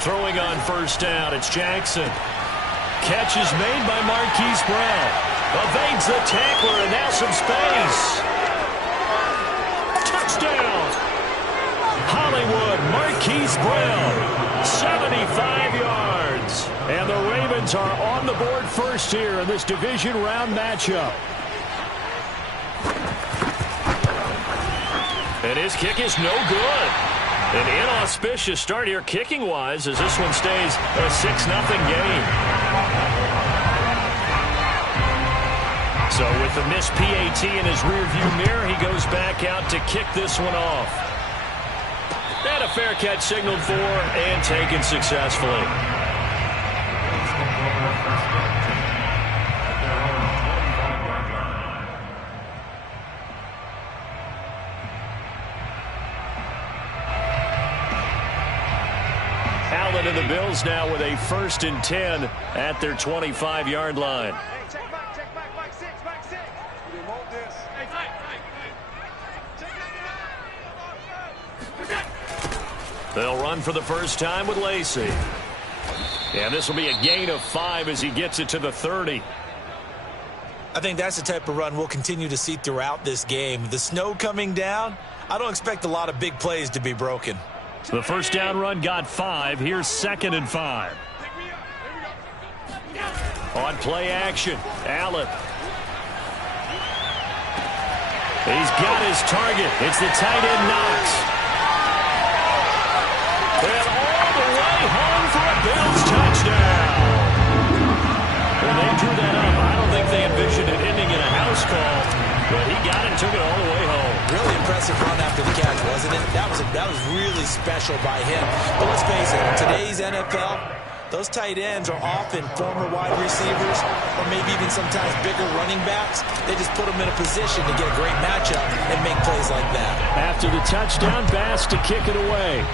Throwing on first down, it's Jackson. Catch is made by Marquise Brown. Evades the tackler, and now some space. Touchdown! Hollywood, Marquise Brown, 75 yards. And the Ravens are on the board first here in this division round matchup. And his kick is no good. An inauspicious start here kicking-wise as this one stays a 6-0 game. So with the missed PAT in his rearview mirror, he goes back out to kick this one off. And a fair catch signaled for and taken successfully. Allen and the Bills now with a 1st and 10 at their 25-yard line. They'll run for the first time with Lacy. And this will be a gain of 5 as he gets it to the 30. I think that's the type of run we'll continue to see throughout this game. The snow coming down, I don't expect a lot of big plays to be broken. The first down run got 5. Here's 2nd and 5. On play action, Allen. He's got his target. It's the tight end Knox. And all the way home for a Bills touchdown. When they drew that up, I don't think they envisioned it ending in a house call, but he got it and took it all the way home. Really impressive run after the catch, wasn't it? That was really special by him. But let's face it, in today's NFL, those tight ends are often former wide receivers or maybe even sometimes bigger running backs. They just put them in a position to get a great matchup and make plays like that. After the touchdown, Bass to kick it away.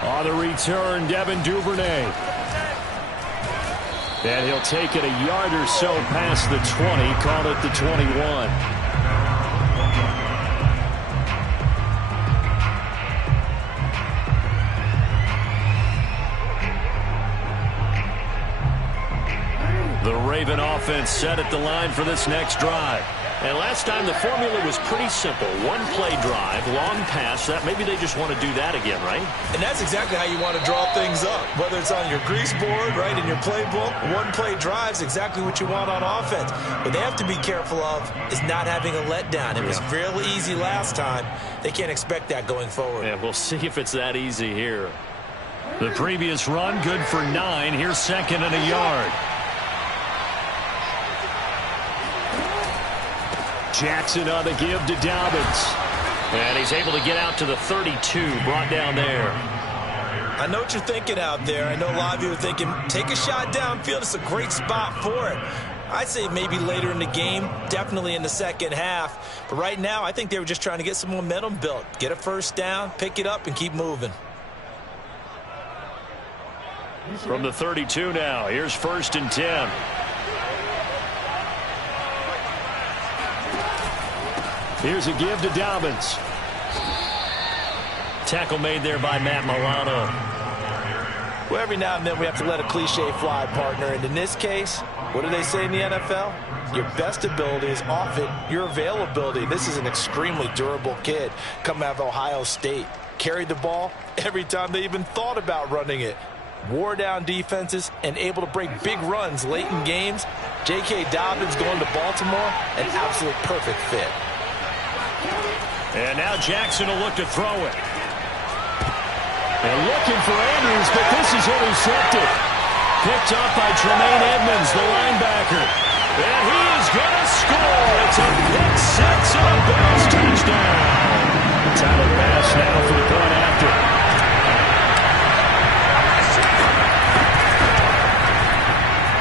On the return, Devin Duvernay. And he'll take it a yard or so past the 20, call it the 21. The Raven offense set at the line for this next drive. And last time the formula was pretty simple. One play drive, long pass. That maybe they just want to do that again, right? And that's exactly how you want to draw things up. Whether it's on your grease board, right, in your playbook, one play drive's exactly what you want on offense. What they have to be careful of is not having a letdown. It was real easy last time. They can't expect that going forward. Yeah, we'll see if it's that easy here. The previous run, good for 9. Here's 2nd and a yard. Jackson on the give to Dobbins. And he's able to get out to the 32, brought down there. I know what you're thinking out there. I know a lot of you are thinking, take a shot downfield. It's a great spot for it. I'd say maybe later in the game, definitely in the second half. But right now, I think they were just trying to get some momentum built. Get a first down, pick it up, and keep moving. From the 32 now, here's 1st and 10. Here's a give to Dobbins. Tackle made there by Matt Milano. Well, every now and then we have to let a cliche fly, partner. And in this case, what do they say in the NFL? Your best ability is often your availability. This is an extremely durable kid coming out of Ohio State. Carried the ball every time they even thought about running it. Wore down defenses and able to break big runs late in games. J.K. Dobbins going to Baltimore, an absolute perfect fit. And now Jackson will look to throw it. And looking for Andrews, but this is intercepted. Picked up by Tremaine Edmonds, the linebacker. And he is going to score. It's a pick six and a Bills touchdown. Tyler Bass now for the point after.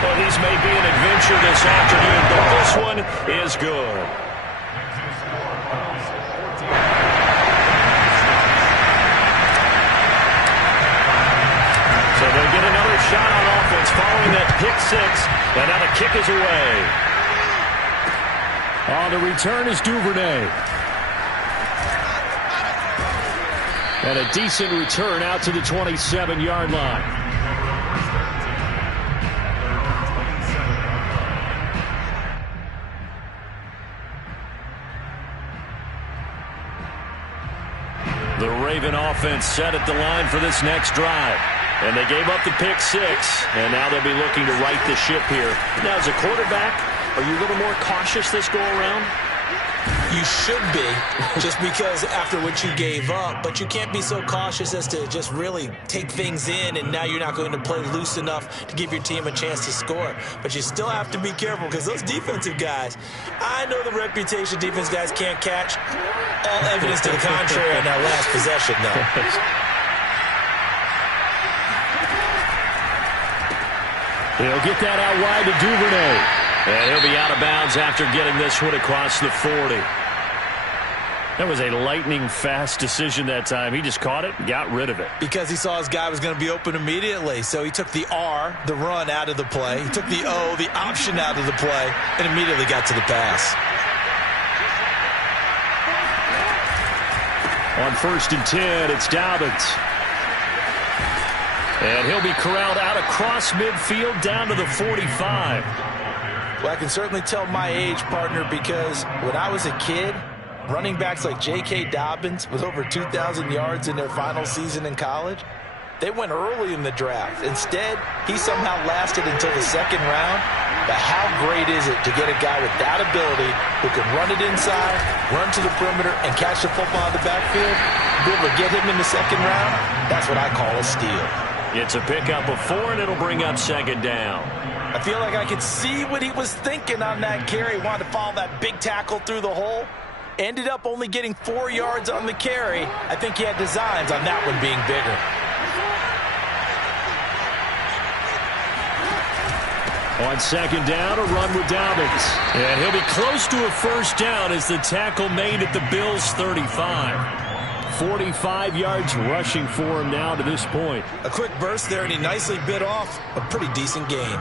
Well, these may be an adventure this afternoon, but this one is good. So they'll get another shot on offense following that pick six, and now the kick is away. On the return is Duvernay. And a decent return out to the 27-yard line. The Raven offense set at the line for this next drive. And they gave up the pick six, and now they'll be looking to right the ship here. Now, as a quarterback, are you a little more cautious this go-around? You should be, just because after what you gave up, but you can't be so cautious as to just really take things in, and now you're not going to play loose enough to give your team a chance to score. But you still have to be careful, because those defensive guys, I know the reputation defense guys can't catch. All evidence to the contrary on that last possession, though. He'll get that out wide to Duvernay. And he'll be out of bounds after getting this one across the 40. That was a lightning-fast decision that time. He just caught it and got rid of it. Because he saw his guy was going to be open immediately. So he took the R, the run, out of the play. He took the O, the option, out of the play, and immediately got to the pass. On 1st and 10, it's Dobbins. And he'll be corralled out across midfield down to the 45. Well, I can certainly tell my age, partner, because when I was a kid, running backs like J.K. Dobbins with over 2,000 yards in their final season in college, they went early in the draft. Instead, he somehow lasted until the second round. But how great is it to get a guy with that ability who can run it inside, run to the perimeter, and catch the football in the backfield? Be able to get him in the second round? That's what I call a steal. It's a pickup of 4, and it'll bring up second down. I feel like I could see what he was thinking on that carry. Wanted to follow that big tackle through the hole. Ended up only getting 4 yards on the carry. I think he had designs on that one being bigger. On second down, a run with Dobbins. And he'll be close to a first down as the tackle made at the Bills' 35. 45 yards rushing for him now to this point. A quick burst there, and he nicely bit off a pretty decent gain.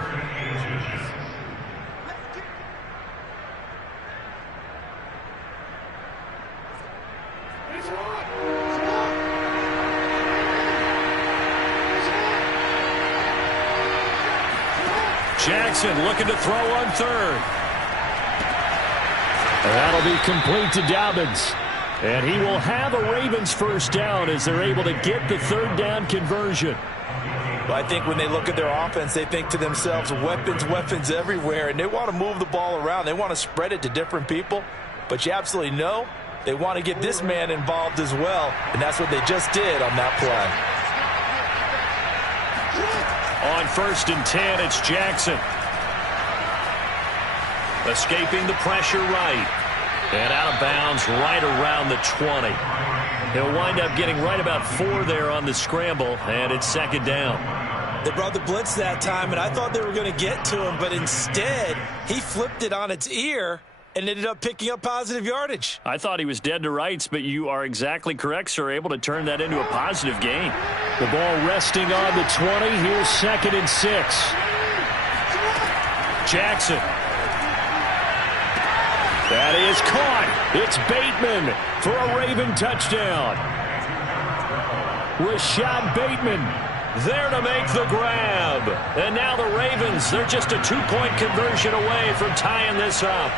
Jackson looking to throw on third. And that'll be complete to Dobbins. And he will have a Ravens first down as they're able to get the third down conversion. Well, I think when they look at their offense, they think to themselves, weapons, weapons everywhere, and they want to move the ball around. They want to spread it to different people. But you absolutely know they want to get this man involved as well, and that's what they just did on that play. On 1st and 10, it's Jackson. Escaping the pressure right. And out of bounds right around the 20. He'll wind up getting right about 4 there on the scramble, and it's second down. They brought the blitz that time, and I thought they were going to get to him, but instead he flipped it on its ear and ended up picking up positive yardage. I thought he was dead to rights, but you are exactly correct, sir. Able to turn that into a positive gain. The ball resting on the 20. Here's 2nd and 6. Jackson. That is caught. It's Bateman for a Raven touchdown. Rashad Bateman there to make the grab. And now the Ravens, they're just a 2-point conversion away from tying this up.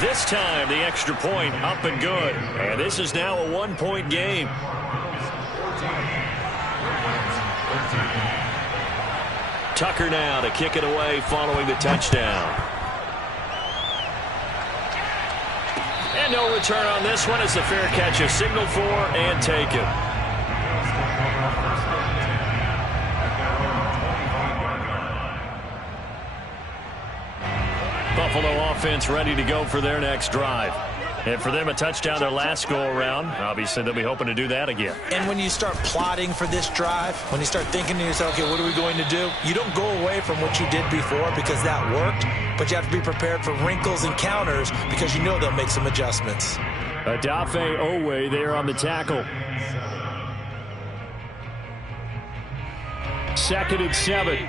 This time, the extra point up and good. And this is now a 1-point game. Tucker now to kick it away following the touchdown. And no return on this one as the fair catch is signaled for and taken. Buffalo offense ready to go for their next drive. And for them, a touchdown their last go-around. Obviously, they'll be hoping to do that again. And when you start plotting for this drive, when you start thinking to yourself, okay, what are we going to do? You don't go away from what you did before because that worked, but you have to be prepared for wrinkles and counters because you know they'll make some adjustments. Odafe Oweh there on the tackle. 2nd and 7.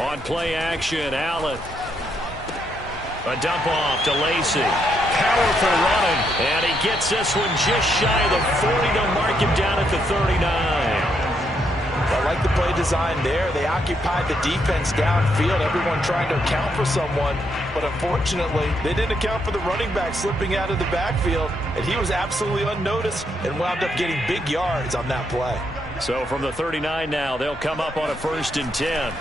On play action, Allen. A dump off to Lacy. Powerful running, and he gets this one just shy of the 40 to mark him down at the 39. I like the play design there. They occupied the defense downfield, everyone trying to account for someone. But unfortunately, they didn't account for the running back slipping out of the backfield, and he was absolutely unnoticed and wound up getting big yards on that play. So from the 39 now, they'll come up on a 1st and 10.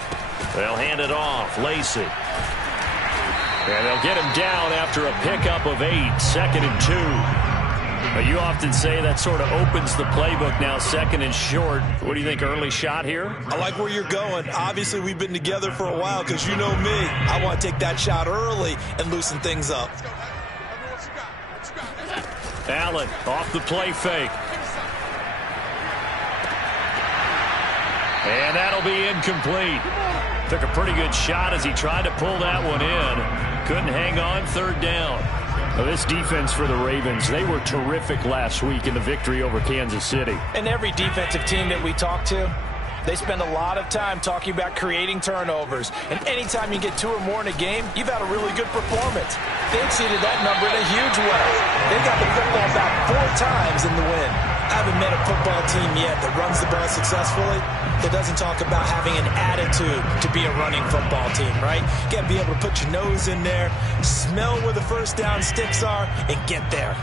They'll hand it off. Lacy. And they'll get him down after a pickup of 8, 2nd and 2. But you often say that sort of opens the playbook now, 2nd and short. What do you think, early shot here? I like where you're going. Obviously, we've been together for a while because you know me. I want to take that shot early and loosen things up. Allen off the play fake. And that'll be incomplete. Took a pretty good shot as he tried to pull that one in. Couldn't hang on, 3rd down. Well, this defense for the Ravens, they were terrific last week in the victory over Kansas City. And every defensive team that we talk to, they spend a lot of time talking about creating turnovers. And anytime you get 2 or more in a game, you've had a really good performance. They exceeded that number in a huge way. They got the football back 4 times in the win. I haven't met a football team yet that runs the ball successfully that doesn't talk about having an attitude to be a running football team, right? You got to be able to put your nose in there, smell where the first down sticks are, and get there.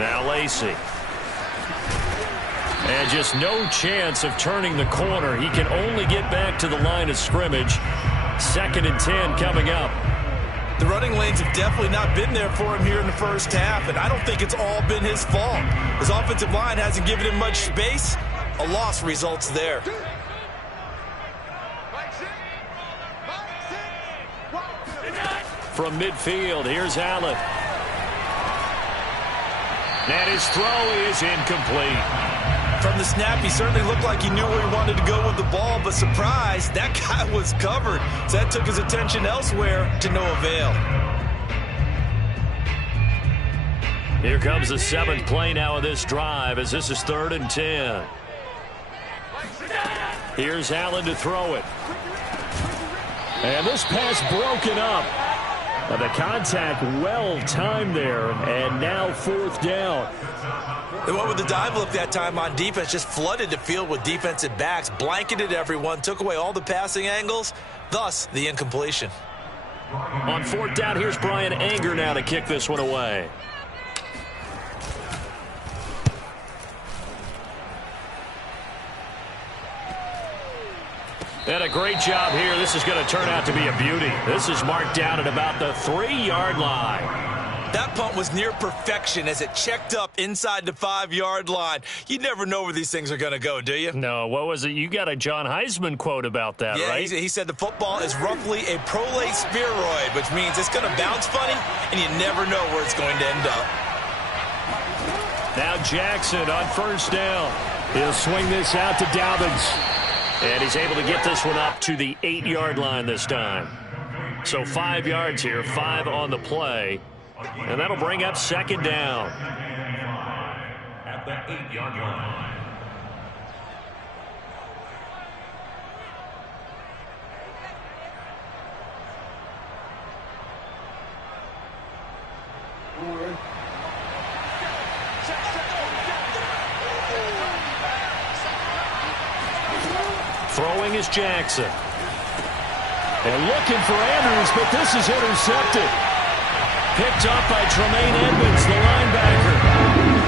Now Lacy. And just no chance of turning the corner. He can only get back to the line of scrimmage. 2nd and 10 coming up. The running lanes have definitely not been there for him here in the first half, and I don't think it's all been his fault. His offensive line hasn't given him much space. A loss results there. From midfield, here's Allen. And his throw is incomplete. From the snap, he certainly looked like he knew where he wanted to go with the ball, but surprise, that guy was covered. So that took his attention elsewhere to no avail. Here comes the 7th play now of this drive as this is 3rd and 10. Here's Allen to throw it. And this pass broken up. The contact well timed there, and now 4th down. They went with the dive look that time on defense, just flooded the field with defensive backs, blanketed everyone, took away all the passing angles, thus the incompletion. On 4th down, here's Brian Anger now to kick this one away. And a great job here. This is going to turn out to be a beauty. This is marked down at about the 3-yard line. That punt was near perfection as it checked up inside the 5-yard line. You never know where these things are going to go, do you? No, what was it? You got a John Heisman quote about that, right? Yeah, he said the football is roughly a prolate spheroid, which means it's going to bounce funny, and you never know where it's going to end up. Now Jackson on 1st down. He'll swing this out to Dobbins. And he's able to get this one up to the 8-yard line this time. So 5 yards here, 5 on the play. And that'll bring up 2nd down. At the 8-yard line. Throwing is Jackson. And looking for Andrews, but this is intercepted. Picked up by Tremaine Edmonds, the linebacker.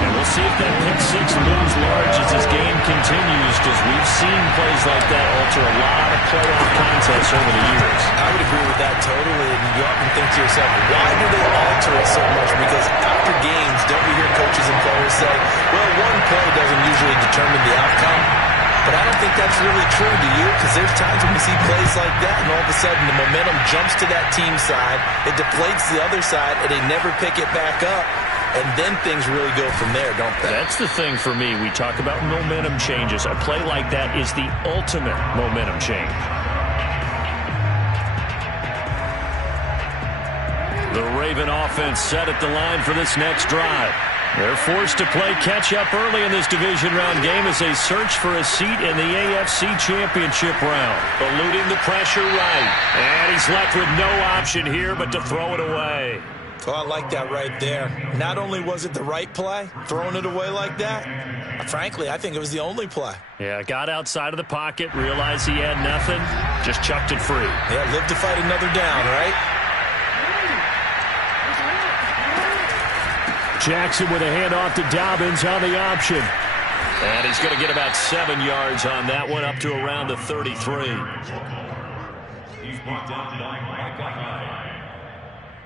And we'll see if that pick 6 looms large as this game continues, because we've seen plays like that alter a lot of playoff contests over the years. I would agree with that totally, and you often think to yourself, why do they alter it so much? Because after games, don't we hear coaches and players say, well, one play doesn't usually determine the outcome? But I don't think that's really true, do you? Because there's times when we see plays like that, and all of a sudden the momentum jumps to that team side, it deflates the other side, and they never pick it back up. And then things really go from there, don't they? That's the thing for me. We talk about momentum changes. A play like that is the ultimate momentum change. The Raven offense set at the line for this next drive. They're forced to play catch-up early in this division round game as they search for a seat in the AFC Championship round. Eluding the pressure right. And he's left with no option here but to throw it away. Oh, I like that right there. Not only was it the right play, throwing it away like that, frankly, I think it was the only play. Yeah, got outside of the pocket, realized he had nothing, just chucked it free. Yeah, live to fight another down, right? Jackson with a handoff to Dobbins on the option. And he's going to get about 7 yards on that one, up to around the 33. He's brought down by Micah Hyde.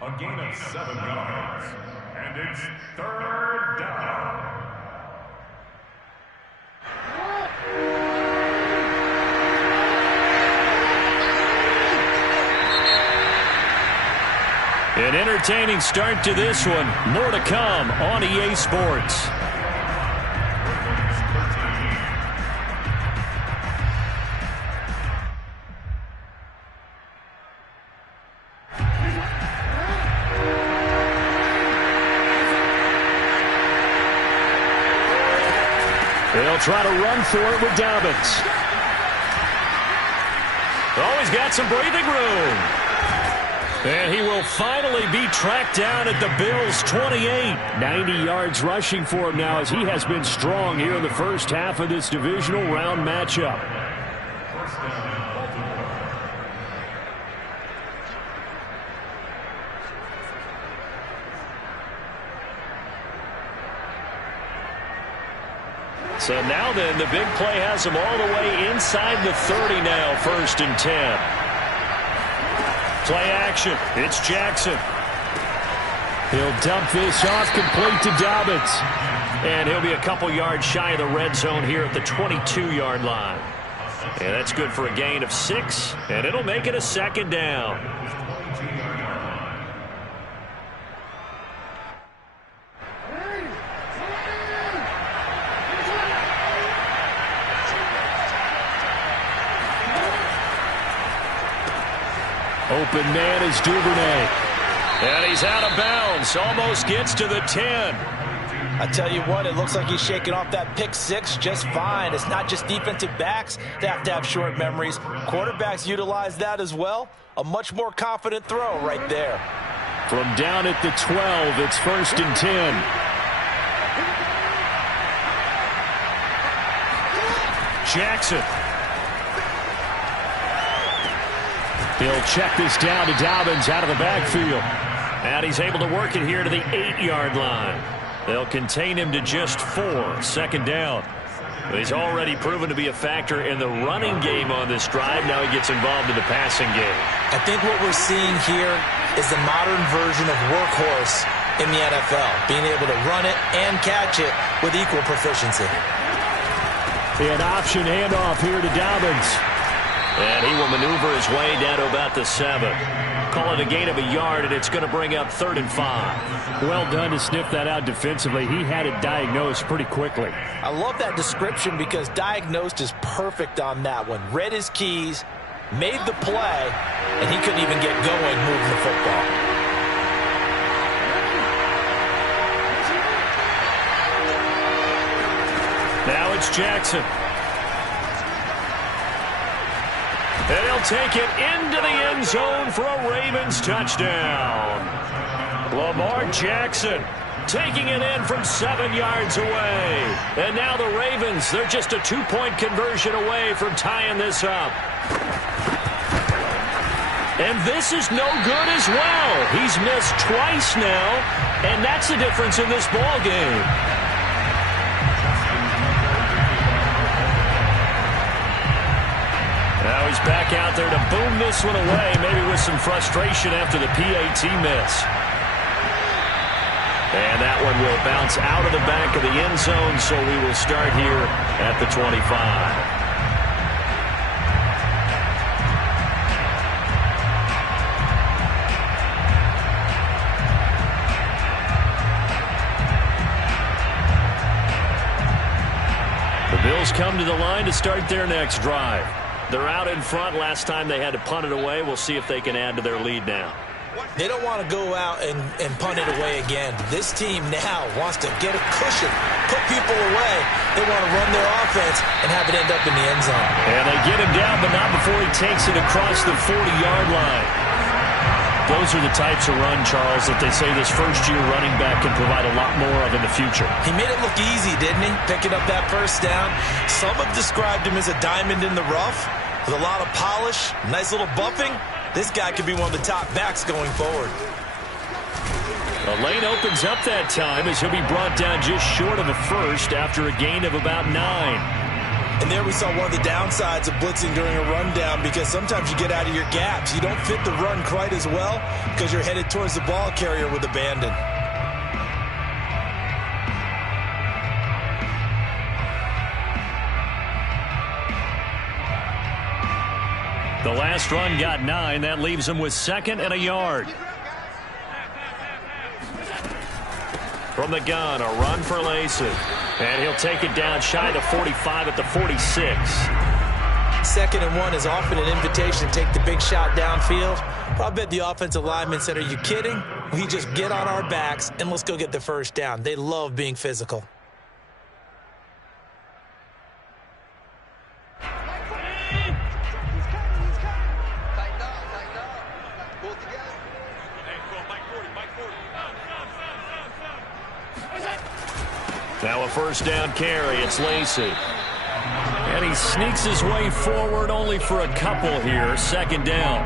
A gain of 7 yards. And it's 3rd down. An entertaining start to this one. More to come on EA Sports. They'll try to run for it with Dobbins. Oh, he's got some breathing room. And he will finally be tracked down at the Bills' 28. 90 yards rushing for him now as he has been strong here in the first half of this divisional round matchup. So now then, the big play has him all the way inside the 30 now, 1st and 10. Play action. It's Jackson. He'll dump this off complete to Dobbins. And he'll be a couple yards shy of the red zone here at the 22-yard line. And that's good for a gain of 6. And it'll make it a 2nd down. Open man is Duvernay. And he's out of bounds. Almost gets to the 10. I tell you what, it looks like he's shaking off that pick 6 just fine. It's not just defensive backs that have to have short memories. Quarterbacks utilize that as well. A much more confident throw right there. From down at the 12, it's 1st and 10. Jackson. He'll check this down to Dobbins out of the backfield. And he's able to work it here to the 8-yard line. They'll contain him to just 4, 2nd down. But he's already proven to be a factor in the running game on this drive. Now he gets involved in the passing game. I think what we're seeing here is the modern version of workhorse in the NFL, being able to run it and catch it with equal proficiency. An option handoff here to Dobbins. And he will maneuver his way down to about the 7. Call it a gain of a yard, and it's going to bring up 3rd and 5. Well done to sniff that out defensively. He had it diagnosed pretty quickly. I love that description because diagnosed is perfect on that one. Read his keys, made the play, and he couldn't even get going moving the football. Now it's Jackson. And he'll take it into the end zone for a Ravens touchdown. Lamar Jackson taking it in from 7 yards away. And now the Ravens, they're just a 2-point conversion away from tying this up. And this is no good as well. He's missed twice now, and that's the difference in this ball game. Now he's back out there to boom this one away, maybe with some frustration after the PAT miss. And that one will bounce out of the back of the end zone, so we will start here at the 25. The Bills come to the line to start their next drive. They're out in front. Last time they had to punt it away. We'll see if they can add to their lead now. They don't want to go out and punt it away again. This team now wants to get a cushion, put people away. They want to run their offense and have it end up in the end zone. And they get him down, but not before he takes it across the 40-yard line. Those are the types of run, Charles, that they say this first-year running back can provide a lot more of in the future. He made it look easy, didn't he? Picking up that first down. Some have described him as a diamond in the rough with a lot of polish, nice little bumping. This guy could be one of the top backs going forward. The lane opens up that time as he'll be brought down just short of a first after a gain of about 9. And there we saw one of the downsides of blitzing during a rundown, because sometimes you get out of your gaps. You don't fit the run quite as well because you're headed towards the ball carrier with abandon. The last run got 9. That leaves him with 2nd and a yard. From the gun, a run for Lacy. And he'll take it down shy of the 45 at the 46. 2nd and 1 is often an invitation to take the big shot downfield. I bet the offensive lineman said, "Are you kidding? We just get on our backs and let's go get the first down." They love being physical. Now a first down carry. It's Lacy. And he sneaks his way forward only for a couple here. 2nd down.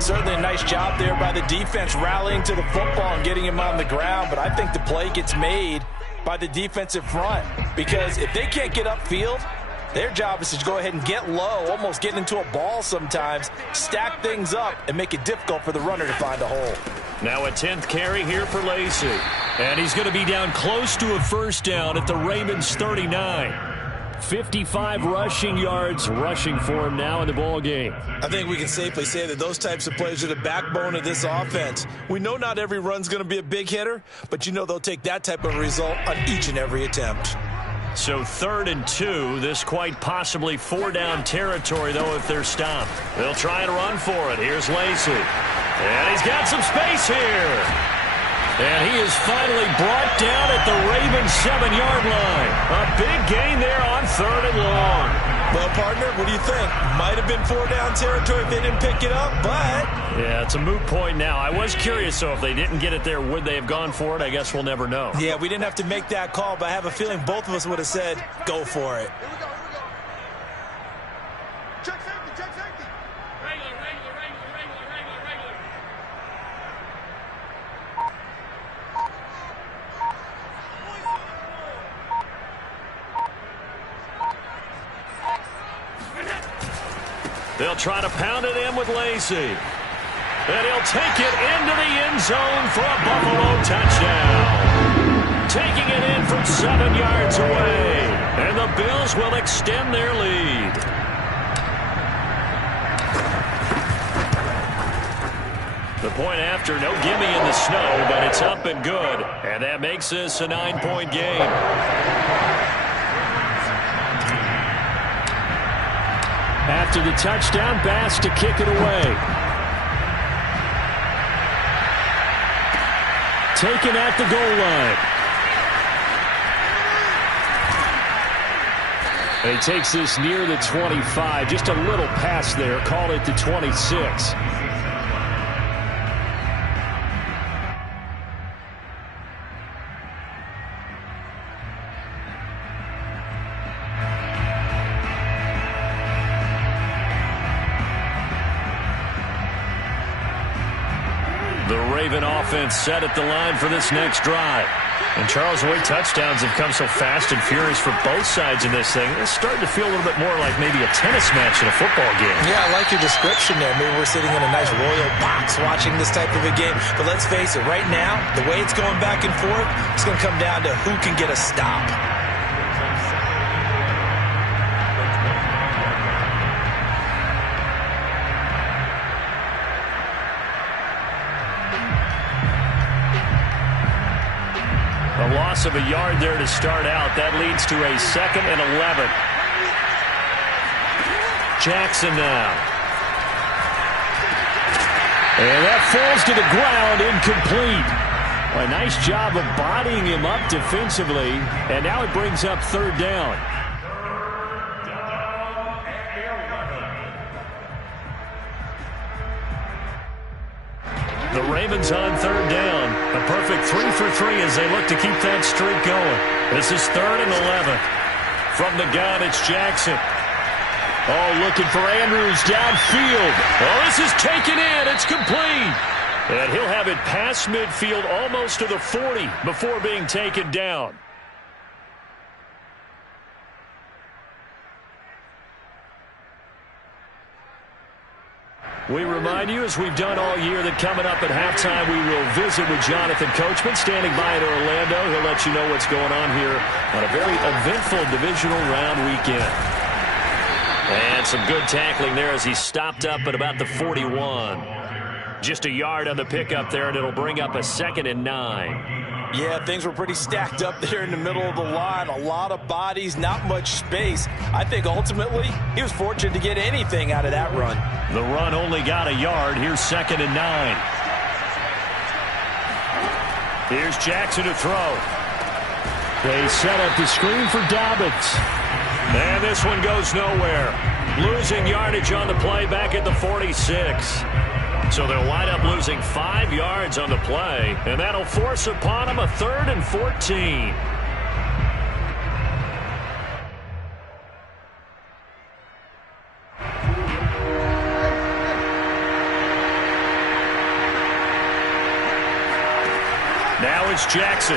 Certainly a nice job there by the defense rallying to the football and getting him on the ground. But I think the play gets made by the defensive front, because if they can't get upfield, their job is to go ahead and get low, almost get into a ball sometimes, stack things up, and make it difficult for the runner to find a hole. Now a 10th carry here for Lacy. And he's going to be down close to a first down at the Ravens 39. 55 rushing yards rushing for him now in the ball game. I think we can safely say that those types of plays are the backbone of this offense. We know not every run's going to be a big hitter, but you know they'll take that type of result on each and every attempt. So 3rd and 2, this quite possibly 4-down territory, though, if they're stopped. They'll try and run for it. Here's Lacy. And he's got some space here. And he is finally brought down at the Ravens 7-yard line. A big gain there on 3rd and long. Well, partner, what do you think? Might have been 4-down territory if they didn't pick it up, but... Yeah, it's a moot point now. I was curious, so if they didn't get it there, would they have gone for it? I guess we'll never know. Yeah, we didn't have to make that call, but I have a feeling both of us would have said, go for it. Check safety, check safety. Regular. They'll try to pound it in with Lacy. And he'll take it into the end zone for a Buffalo touchdown. Taking it in from 7 yards away. And the Bills will extend their lead. The point after, no gimme in the snow, but it's up and good. And that makes this a 9-point game. After the touchdown, Bass to kick it away. Taken at the goal line. And he takes this near the 25. Just a little pass there. Call it the 26. The Raven offense set at the line for this next drive. And Charles, the way touchdowns have come so fast and furious for both sides in this thing, it's starting to feel a little bit more like maybe a tennis match in a football game. Yeah, I like your description there. Maybe we're sitting in a nice royal box watching this type of a game. But let's face it, right now, the way it's going back and forth, it's going to come down to who can get a stop. A loss of a yard there to start out. That leads to a 2nd and 11. Jackson now. And that falls to the ground, incomplete. A nice job of bodying him up defensively. And now it brings up third down. The Ravens on third down. A perfect 3 for 3 as they look to keep that streak going. This is 3rd and 11. From the gun, it's Jackson. Oh, looking for Andrews downfield. Oh, this is taken in. It's complete. And he'll have it past midfield almost to the 40 before being taken down. We remind you, as we've done all year, that coming up at halftime, we will visit with Jonathan Coachman, standing by in Orlando. He'll let you know what's going on here on a very eventful divisional round weekend. And some good tackling there as he stopped up at about the 41. Just a yard on the pickup there, and it'll bring up a 2nd and 9. Yeah, things were pretty stacked up there in the middle of the line. A lot of bodies, not much space. I think ultimately he was fortunate to get anything out of that run. The run only got a yard. Here's 2nd and 9. Here's Jackson to throw. They set up the screen for Dobbins. And this one goes nowhere. Losing yardage on the play back at the 46. So they'll wind up losing 5 yards on the play, and that'll force upon them a 3rd and 14. Now it's Jackson.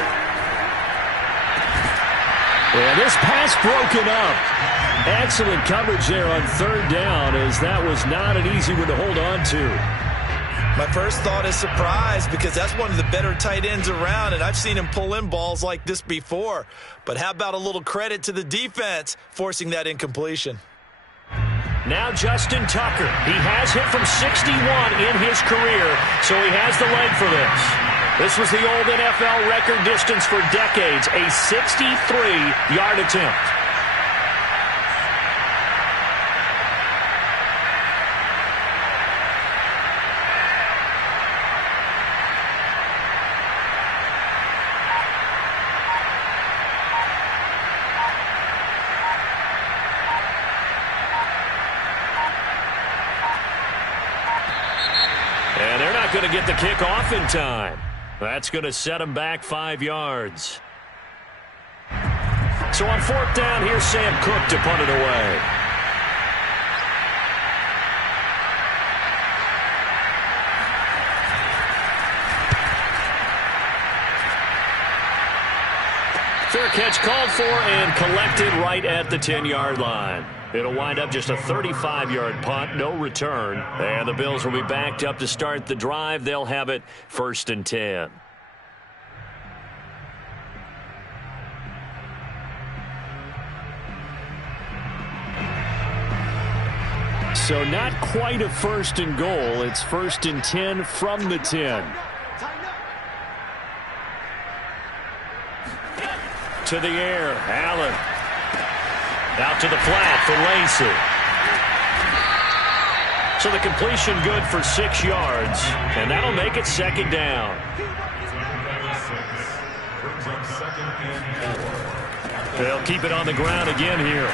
And this pass broken up. Excellent coverage there on 3rd down, as that was not an easy one to hold on to. My first thought is surprise, because that's one of the better tight ends around, and I've seen him pull in balls like this before. But how about a little credit to the defense forcing that incompletion? Now Justin Tucker. He has hit from 61 in his career, so he has the leg for this. This was the old NFL record distance for decades, a 63-yard attempt. Going to get the kick off in time. That's going to set him back 5 yards. So on 4th down, here's Sam Cook to punt it away. Fair catch called for and collected right at the 10-yard line. It'll wind up just a 35-yard punt, no return. And the Bills will be backed up to start the drive. They'll have it 1st and 10. So not quite a 1st and goal. It's 1st and 10 from the 10. To the air, Allen. Out to the flat for Lacey. So the completion good for 6 yards, and that'll make it 2nd down. They'll keep it on the ground again here.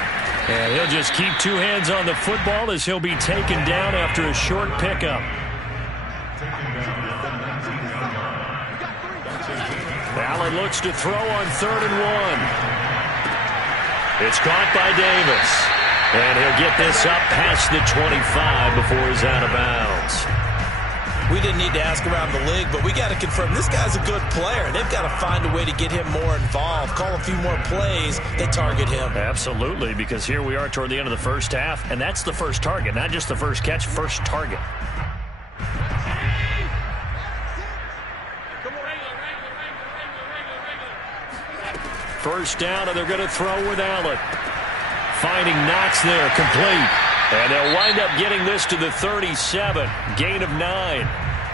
And he'll just keep 2 hands on the football as he'll be taken down after a short pickup. Allen looks to throw on 3rd and 1. It's caught by Davis. And he'll get this up past the 25 before he's out of bounds. We didn't need to ask around the league, but we got to confirm this guy's a good player. They've got to find a way to get him more involved, call a few more plays that target him. Absolutely, because here we are toward the end of the first half, and that's the first target, not just the first catch, first target. First down, and they're going to throw with Allen. Finding Knox there, complete. And they'll wind up getting this to the 37, gain of 9.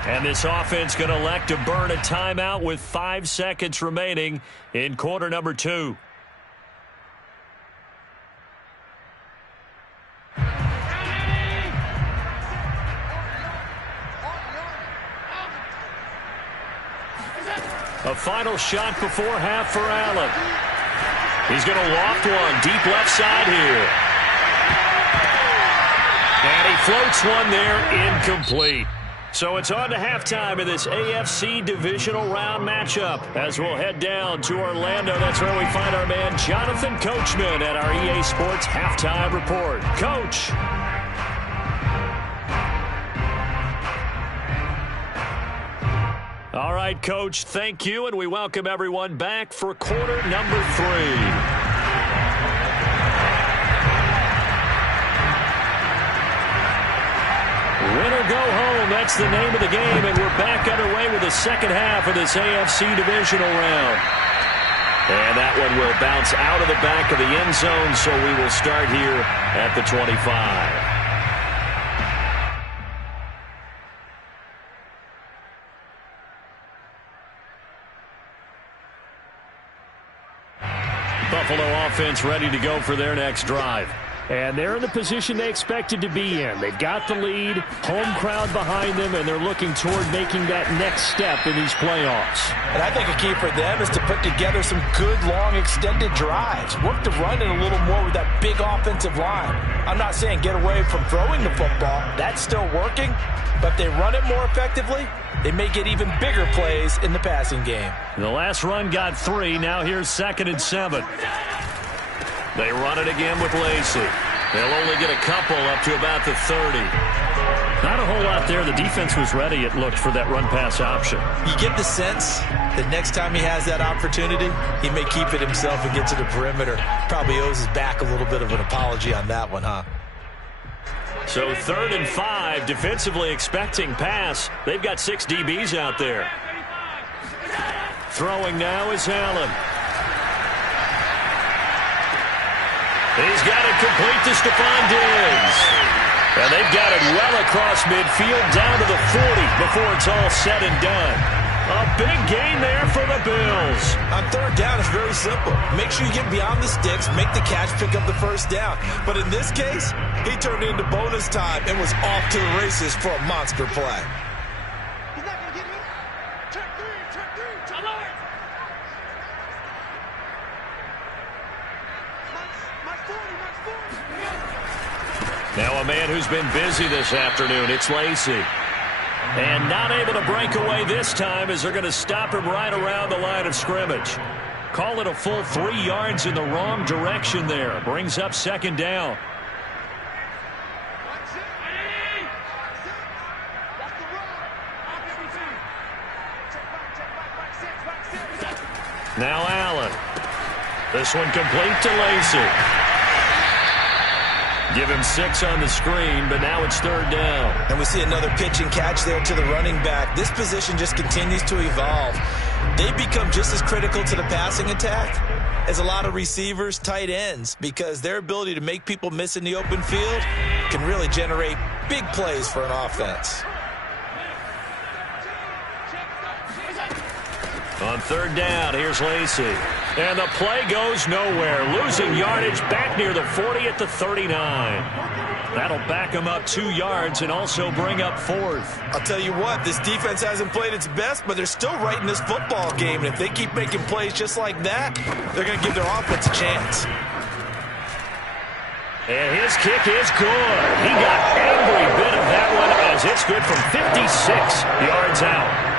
And this offense going to elect to burn a timeout with 5 seconds remaining in quarter number 2. A final shot before half for Allen. He's going to loft one deep left side here. And he floats one there, incomplete. So it's on to halftime in this AFC divisional round matchup. As we'll head down to Orlando, that's where we find our man Jonathan Coachman at our EA Sports Halftime Report. Coach. All right, Coach, thank you, and we welcome everyone back for quarter number 3. Win or go home, that's the name of the game, and we're back underway with the second half of this AFC divisional round. And that one will bounce out of the back of the end zone, so we will start here at the 25. Buffalo offense ready to go for their next drive. And they're in the position they expected to be in. They've got the lead, home crowd behind them, and they're looking toward making that next step in these playoffs. And I think a key for them is to put together some good, long, extended drives. Work the run in a little more with that big offensive line. I'm not saying get away from throwing the football. That's still working. But if they run it more effectively, they may get even bigger plays in the passing game. The last run got 3. Now here's 2nd and 7. They run it again with Lacy. They'll only get a couple up to about the 30. Not a whole lot there. The defense was ready, it looked, for that run-pass option. You get the sense that next time he has that opportunity, he may keep it himself and get to the perimeter. Probably owes his back a little bit of an apology on that one, huh? So 3rd and 5, defensively expecting pass. They've got 6 DBs out there. Throwing now is Allen. He's got it complete to Stephon Diggs. And they've got it well across midfield down to the 40 before it's all said and done. A big gain there for the Bills. On 3rd down, it's very simple. Make sure you get beyond the sticks, make the catch, pick up the 1st down. But in this case, he turned it into bonus time and was off to the races for a monster play. He's not going to get me. Check 3, alert. Now a man who's been busy this afternoon, it's Lacy. And not able to break away this time as they're going to stop him right around the line of scrimmage. Call it a full 3 yards in the wrong direction there. Brings up 2nd down. Now Allen. This one complete to Lacy. Give him 6 on the screen, but now it's 3rd down. And we see another pitch and catch there to the running back. This position just continues to evolve. They become just as critical to the passing attack as a lot of receivers, tight ends, because their ability to make people miss in the open field can really generate big plays for an offense. On 3rd down, here's Lacy. And the play goes nowhere. Losing yardage back near the 40 at the 39. That'll back him up 2 yards and also bring up 4th. I'll tell you what, this defense hasn't played its best, but they're still right in this football game. And if they keep making plays just like that, they're going to give their offense a chance. And his kick is good. He got every bit of that one as it's good from 56 yards out.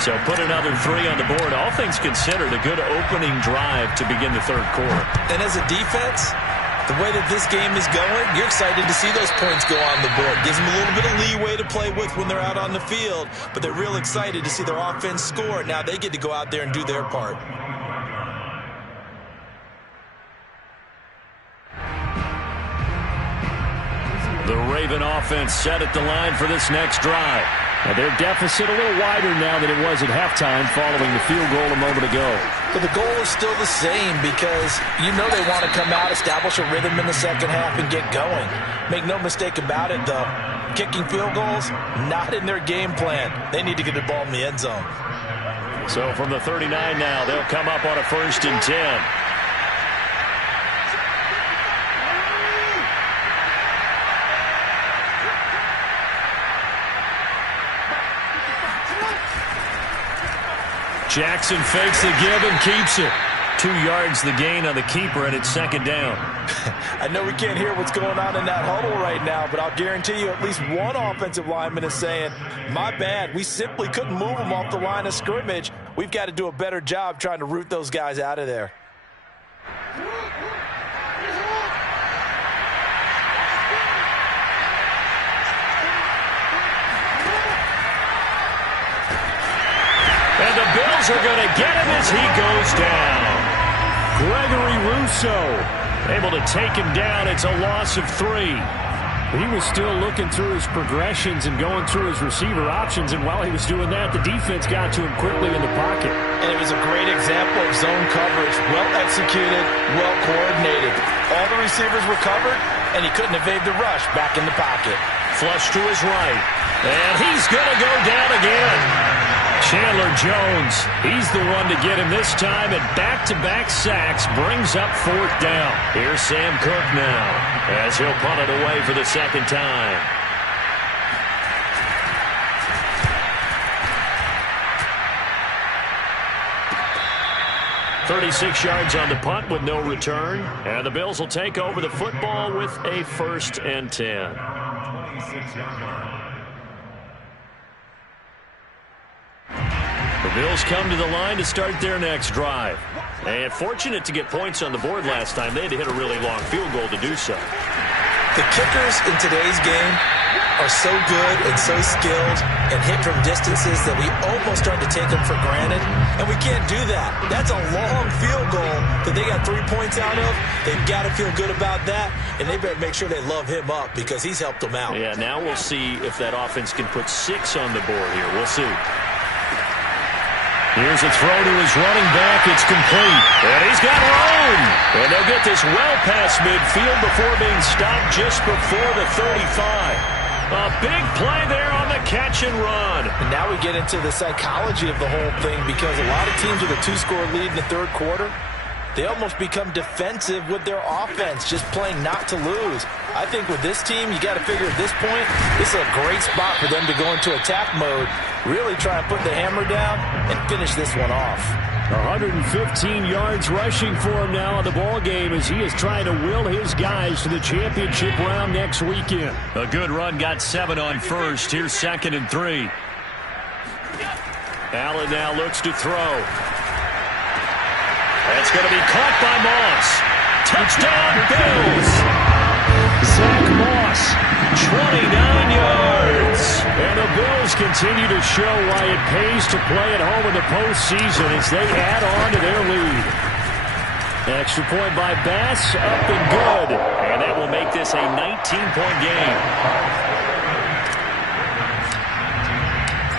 So put another 3 on the board. All things considered, a good opening drive to begin the 3rd quarter. And as a defense, the way that this game is going, you're excited to see those points go on the board. Gives them a little bit of leeway to play with when they're out on the field, but they're real excited to see their offense score. Now they get to go out there and do their part. The Raven offense set at the line for this next drive. Now their deficit a little wider now than it was at halftime following the field goal a moment ago. But the goal is still the same because you know they want to come out, establish a rhythm in the second half, and get going. Make no mistake about it, though. Kicking field goals, not in their game plan. They need to get the ball in the end zone. So from the 39 now, they'll come up on a 1st and 10. Jackson fakes the give and keeps it. 2 yards the gain on the keeper, and it's second down. I know we can't hear what's going on in that huddle right now, but I'll guarantee you at least one offensive lineman is saying, my bad, we simply couldn't move them off the line of scrimmage. We've got to do a better job trying to root those guys out of there. And the Bills are going to get him as he goes down. Gregory Rousseau able to take him down. It's a loss of 3. He was still looking through his progressions and going through his receiver options, and while he was doing that, the defense got to him quickly in the pocket. And it was a great example of zone coverage. Well executed, well coordinated. All the receivers were covered, and he couldn't evade the rush back in the pocket. Flush to his right. And he's going to go down again. Chandler Jones, he's the one to get him this time, and back-to-back sacks brings up 4th down. Here's Sam Cook now, as he'll punt it away for the second time. "36 yards on the punt with no return, and the Bills will take over the football with a 1st and 10. 26-yard line. The Bills come to the line to start their next drive. And fortunate to get points on the board last time. They had to hit a really long field goal to do so. The kickers in today's game are so good and so skilled and hit from distances that we almost start to take them for granted. And we can't do that. That's a long field goal that they got 3 points out of. They've got to feel good about that. And they better make sure they love him up because he's helped them out. Yeah, now we'll see if that offense can put 6 on the board here. We'll see. Here's a throw to his running back. It's complete. And he's got room. And they'll get this well past midfield before being stopped just before the 35. A big play there on the catch and run. And now we get into the psychology of the whole thing, because a lot of teams with a 2-score lead in the third quarter, they almost become defensive with their offense, just playing not to lose. I think with this team, you got to figure at this point, this is a great spot for them to go into attack mode, really try and put the hammer down and finish this one off. 115 yards rushing for him now in the ball game as he is trying to will his guys to the championship round next weekend. A good run, got 7 on first. Here's 2nd and 3. Allen now looks to throw. It's going to be caught by Moss. Touchdown, Bills. Zach Moss, 29 yards. and the Bills continue to show why it pays to play at home in the postseason as they add on to their lead. Extra point by Bass, up and good. And that will make this a 19-point game.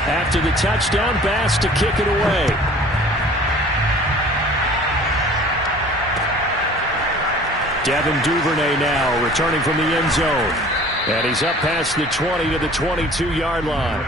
After the touchdown, Bass to kick it away. Devin Duvernay now returning from the end zone. And he's up past the 20 to the 22-yard line.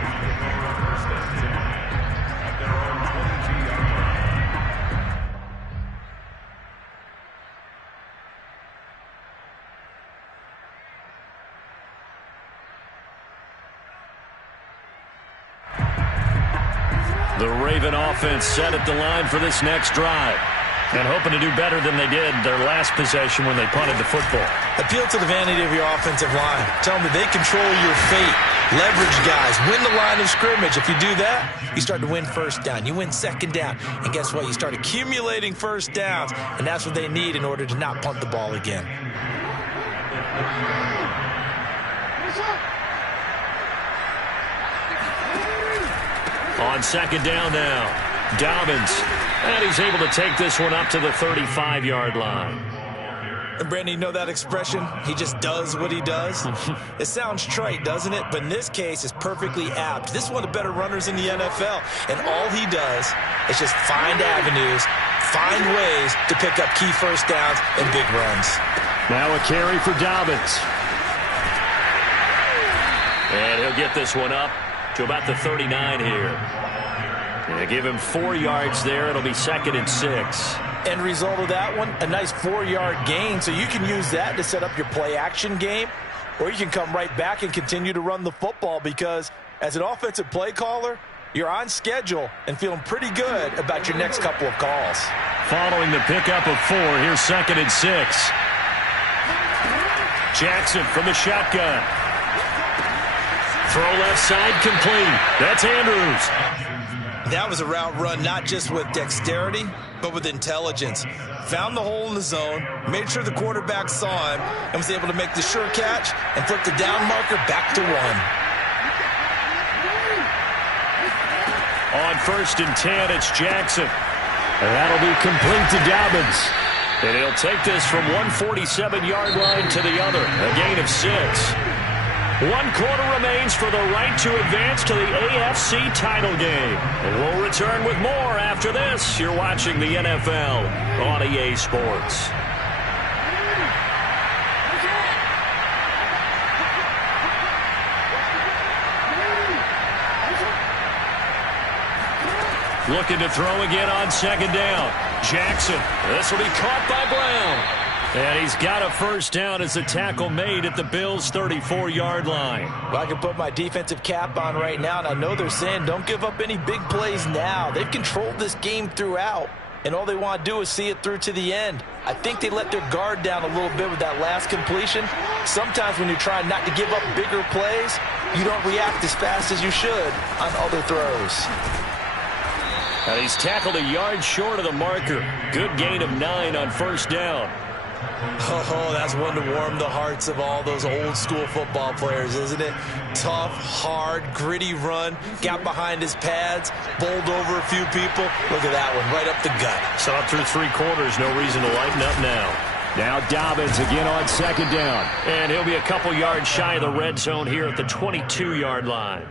The Raven offense set at the line for this next drive. And hoping to do better than they did their last possession when they punted the football. Appeal to the vanity of your offensive line. Tell them that they control your fate. Leverage guys. Win the line of scrimmage. If you do that, you start to win first down. You win second down. And guess what? You start accumulating first downs. And that's what they need in order to not punt the ball again. On second down now, Dobbins. And he's able to take this one up to the 35-yard line. And Brandon, you know that expression? He just does what he does? It sounds trite, doesn't it? But in this case, it's perfectly apt. This is one of the better runners in the NFL. And all he does is just find avenues, find ways to pick up key first downs and big runs. Now a carry for Dobbins. And he'll get this one up to about the 39 here. And give him 4 yards there. It'll be 2nd and 6. End result of that one, a nice 4-yard gain. So you can use that to set up your play-action game, or you can come right back and continue to run the football, because as an offensive play caller, you're on schedule and feeling pretty good about your next couple of calls. Following the pickup of 4, here's 2nd and 6. Jackson from the shotgun. Throw left side complete. That's Andrews. That was a route run not just with dexterity, but with intelligence. Found the hole in the zone, made sure the quarterback saw him, and was able to make the sure catch and flip the down marker back to 1. On 1st and 10, it's Jackson. And that'll be complete to Dobbins. And he'll take this from 147-yard line to the other. A gain of 6. 1 quarter remains for the right to advance to the AFC title game. And we'll return with more after this. You're watching the NFL on EA Sports. Looking to throw again on 2nd down. Jackson. This will be caught by Brown. And he's got a 1st down as the tackle made at the Bills' 34-yard line. Well, I can put my defensive cap on right now, and I know they're saying don't give up any big plays now. They've controlled this game throughout, and all they want to do is see it through to the end. I think they let their guard down a little bit with that last completion. Sometimes when you're trying not to give up bigger plays, you don't react as fast as you should on other throws. And he's tackled a yard short of the marker. Good gain of 9 on 1st down. Oh, that's one to warm the hearts of all those old school football players, isn't it? Tough, hard, gritty run, got behind his pads, bowled over a few people. Look at that one, right up the gut. Saw it through 3 quarters, no reason to lighten up now. Now Dobbins again on 2nd down. And he'll be a couple yards shy of the red zone here at the 22-yard line.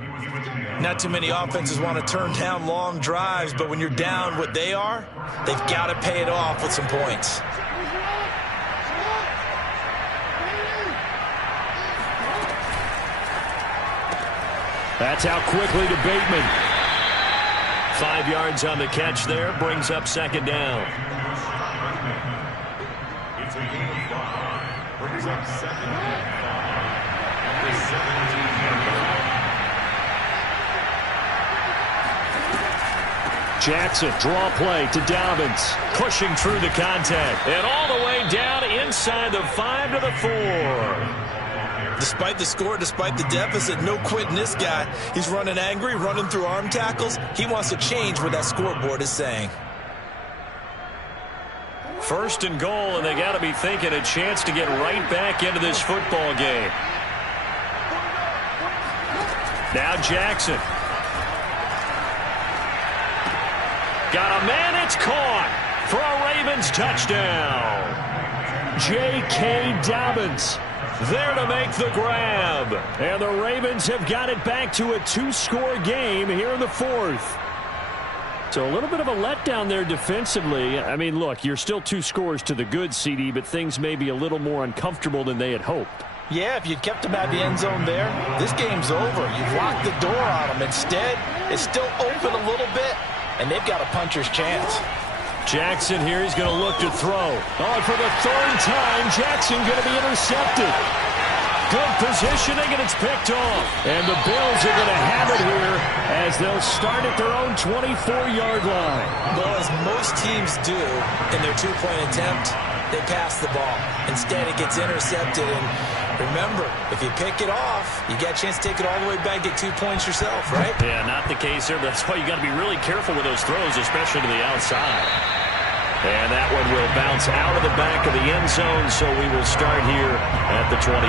Not too many offenses want to turn down long drives, but when you're down what they are, they've got to pay it off with some points. That's out quickly to Bateman. 5 yards on the catch there, brings up 2nd down. It's a gain of 5. Brings up 2nd and 5. The 17-yard line. Jackson, draw play to Dobbins. Pushing through the contact. And all the way down inside the 5 to the 4. Despite the score, despite the deficit, no quitting this guy. He's running angry, running through arm tackles. He wants to change what that scoreboard is saying. 1st and goal, and they got to be thinking a chance to get right back into this football game. Now Jackson. Got a man, it's caught for a Ravens touchdown. J.K. Dobbins there to make the grab. And the Ravens have got it back to a 2-score game here in the 4th. So a little bit of a letdown there defensively. I mean, look, you're still 2 scores to the good, CD, but things may be a little more uncomfortable than they had hoped. Yeah, if you kept them at the end zone there, this game's over. You've locked the door on them. Instead, it's still open a little bit, and they've got a puncher's chance. Jackson here, he's going to look to throw. Oh, for the 3rd time, Jackson going to be intercepted. Good positioning, and it's picked off. And the Bills are going to have it here as they'll start at their own 24-yard line. Well, as most teams do in their 2-point attempt, they pass the ball. Instead, it gets intercepted. And remember, if you pick it off, you got a chance to take it all the way back, get 2 points yourself, right? Yeah, not the case there. That's why you got to be really careful with those throws, especially to the outside. And that one will bounce out of the back of the end zone, so we will start here at the 25.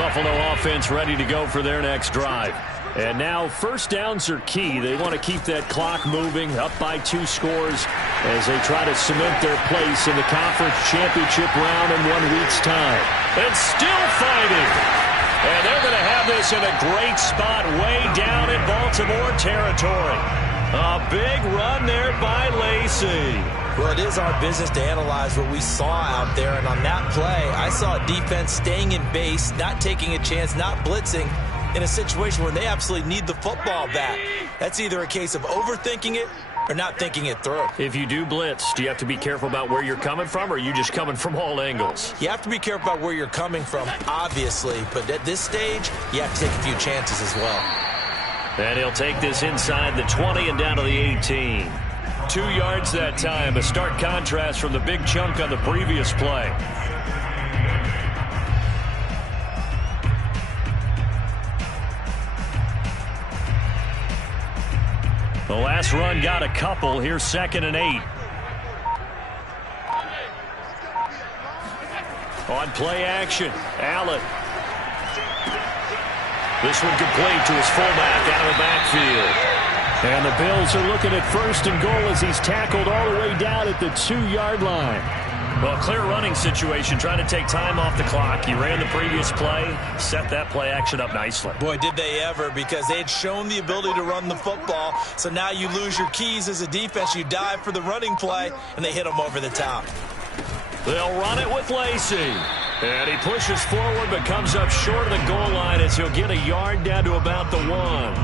Buffalo offense ready to go for their next drive. And now 1st downs are key. They want to keep that clock moving, up by 2 scores as they try to cement their place in the conference championship round in 1 week's time. And still fighting. And they're going to have this in a great spot way down in Baltimore territory. A big run there by Lacy. Well, it is our business to analyze what we saw out there. And on that play, I saw a defense staying in base, not taking a chance, not blitzing, in a situation where they absolutely need the football back. That's either a case of overthinking it or not thinking it through. If you do blitz, do you have to be careful about where you're coming from, or are you just coming from all angles? You have to be careful about where you're coming from, obviously, but at this stage, you have to take a few chances as well. And he'll take this inside the 20 and down to the 18. 2 yards that time, a stark contrast from the big chunk on the previous play. The last run got a couple. Here's 2nd and 8. On play action, Allen. This one complete to his fullback out of the backfield. And the Bills are looking at 1st and goal as he's tackled all the way down at the 2-yard line. Well, clear running situation, trying to take time off the clock. He ran the previous play, set that play action up nicely. Boy, did they ever, because they had shown the ability to run the football. So now you lose your keys as a defense. You dive for the running play, and they hit them over the top. They'll run it with Lacy. And he pushes forward but comes up short of the goal line as he'll get a yard down to about the 1.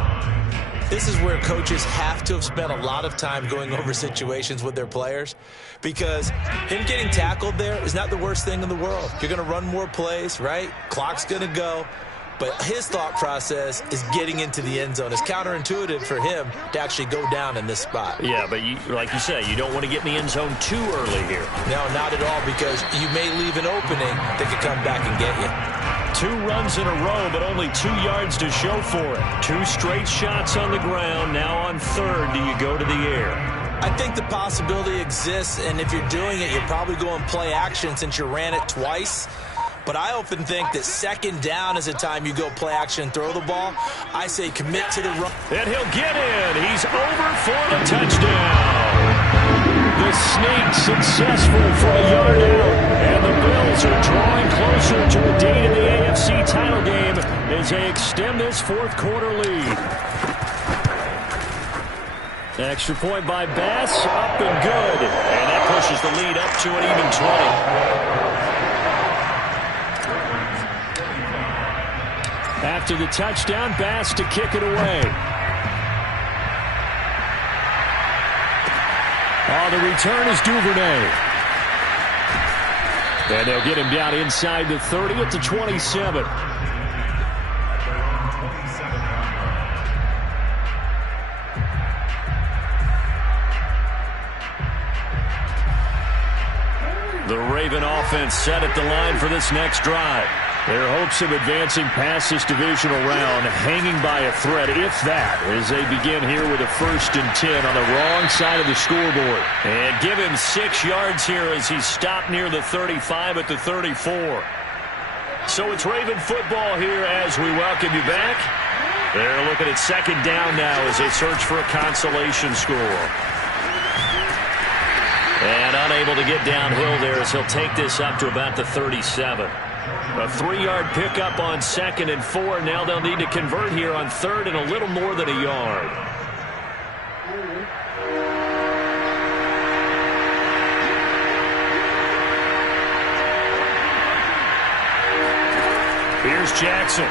This is where coaches have to have spent a lot of time going over situations with their players, because him getting tackled there is not the worst thing in the world. You're going to run more plays, right? Clock's going to go. But his thought process is getting into the end zone. It's counterintuitive for him to actually go down in this spot. Yeah, but like you say, you don't want to get in the end zone too early here. No, not at all, because you may leave an opening that could come back and get you. 2 runs in a row, but only 2 yards to show for it. 2 straight shots on the ground. Now on 3rd, do you go to the air? I think the possibility exists, and if you're doing it, you're probably going play action since you ran it twice. But I often think that 2nd down is a time you go play action and throw the ball. I say commit to the run. And he'll get in. He's over for the touchdown. The sneak successful for a yard out. And the Bills are drawing closer to a date in the AFC title game as they extend this 4th quarter lead. Extra point by Bass, up and good. And that pushes the lead up to an even 20. After the touchdown, Bass to kick it away. The return is Duvernay. And they'll get him down inside the 30 at the 27. The Raven offense set at the line for this next drive. Their hopes of advancing past this divisional round hanging by a thread, if that, as they begin here with a 1st and 10 on the wrong side of the scoreboard. And give him 6 yards here as he's stopped near the 35 at the 34. So it's Raven football here as we welcome you back. They're looking at 2nd down now as they search for a consolation score. And unable to get downhill there as he'll take this up to about the 37. A 3-yard pickup on 2nd and 4. Now they'll need to convert here on 3rd and a little more than a yard. Here's Jackson.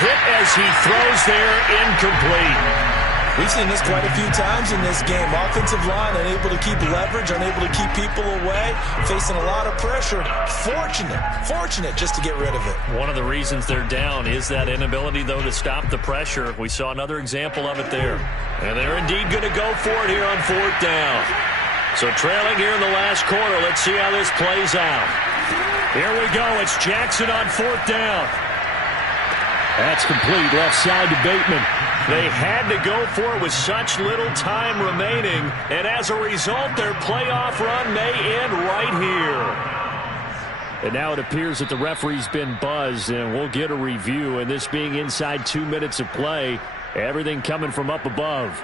Hit as he throws there, incomplete. We've seen this quite a few times in this game. Offensive line unable to keep leverage, unable to keep people away, facing a lot of pressure. Fortunate just to get rid of it. One of the reasons they're down is that inability, though, to stop the pressure. We saw another example of it there. And they're indeed going to go for it here on 4th down. So trailing here in the last quarter, let's see how this plays out. Here we go. It's Jackson on 4th down. That's complete, left side to Bateman. They had to go for it with such little time remaining, and as a result, their playoff run may end right here. And now it appears that the referee's been buzzed, and we'll get a review, and this being inside 2 minutes of play, everything coming from up above.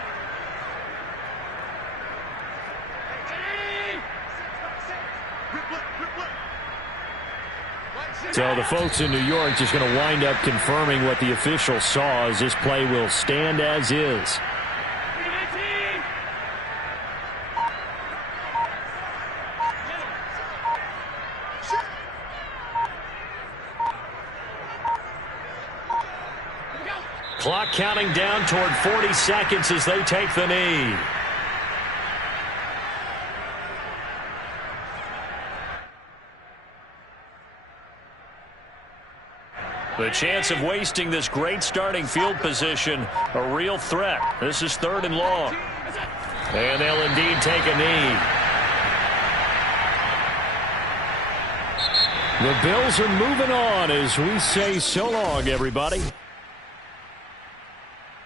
So the folks in New York just going to wind up confirming what the official saw, as this play will stand as is. Clock counting down toward 40 seconds as they take the knee. The chance of wasting this great starting field position, a real threat. This is 3rd and long. And they'll indeed take a knee. The Bills are moving on as we say so long, everybody.